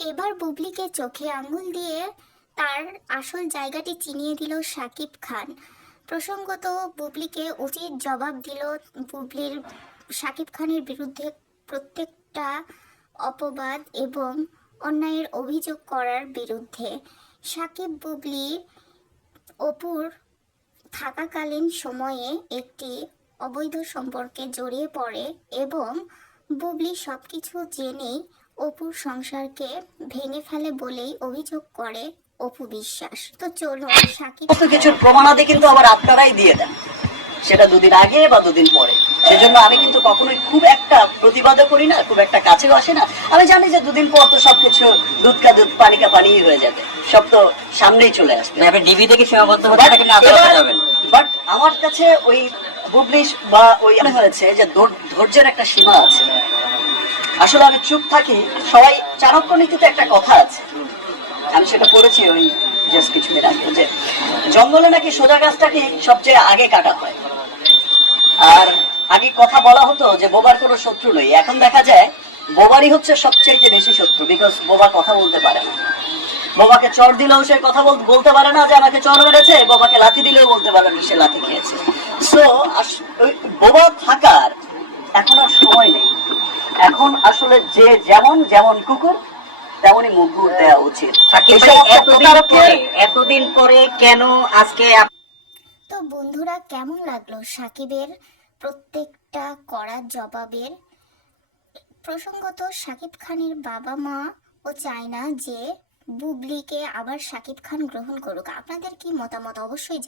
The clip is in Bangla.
এবার বুবলিকে চোখে আঙুল দিয়ে তার আসল জায়গাটি চিনিয়ে দিল শাকিব খান। প্রসঙ্গত বুবলিকে উচিত জবাব দিল বুবলির শাকিব খানের বিরুদ্ধে প্রত্যেকটা অপবাদ এবং অন্যায়ের অভিযোগ করার বিরুদ্ধে। শাকিব বুবলি অপুর থাকাকালীন সময়ে একটি অবৈধ সম্পর্কে জড়িয়ে পড়ে এবং বুবলি সবকিছু জেনেই অপুর সংসারকে ভেঙে ফেলে বলেই অভিযোগ করে অপু বিশ্বাস। তো চলো সাকিব সমস্ত কিছুর প্রমাণাদি কিন্তু আবার আপনারাই দিয়ে দেন, সেটা দুদিন আগে বা দুদিন পরে। সেজন্য আমি কিন্তু কখনোই খুব একটা প্রতিবাদও করি না, খুব একটা কাছেও আসে না। আমি জানি যে দুদিন পর তো সবকিছু দুধ কা দুধ পানি কা পানি হয়ে যাবে, সব তো সামনেই চলে আসবে। আপনি ডিবি থেকে সীমাবদ্ধ হতে থাকেন না, আদালতে যাবেন। বাট আমার কাছে ওই বুবলি বা ওই মনে হয়েছে যে ধৈর্যের একটা সীমা আছে। আসলে আমি চুপ থাকি, সবাই চাণক্য নীতিতে একটা কথা আছে, আমি সেটা পড়েছি ওই জাস্ট কিছুদিন আগে, যে জঙ্গলে নাকি সোজা গাছটাকে সবচেয়ে আগে কাটা হয়। আর আগে কথা বলা হতো যে বোবার কোনো শত্রু নেই, এখন দেখা যায় বোবারই হচ্ছে সবচেয়ে বেশি শত্রু, বিকজ বোবা কথা বলতে পারে না। বোবাকে চর দিলেও সে কথা বলতে পারে না যে আমাকে চর মেরেছে, বোবাকে লাথি দিলেও বলতে পারে না সে লাথি খেয়েছে। সো বোবা থাকার এখন আর সময় নেই। এখন আসলে যে যেমন যেমন কুকুর তেমনই মুগুর দেওয়া উচিত। এতদিন পরে কেন আজকে তো বন্ধুরা, কেমন লাগলো সাকিবের প্রত্যেকটা কড়া জবাবের? প্রসঙ্গত শাকিব খানের বাবা মা ও চায় না যে বুবলিকে আবার শাকিব খান গ্রহণ করুক। আপনাদের কি মতামত অবশ্যই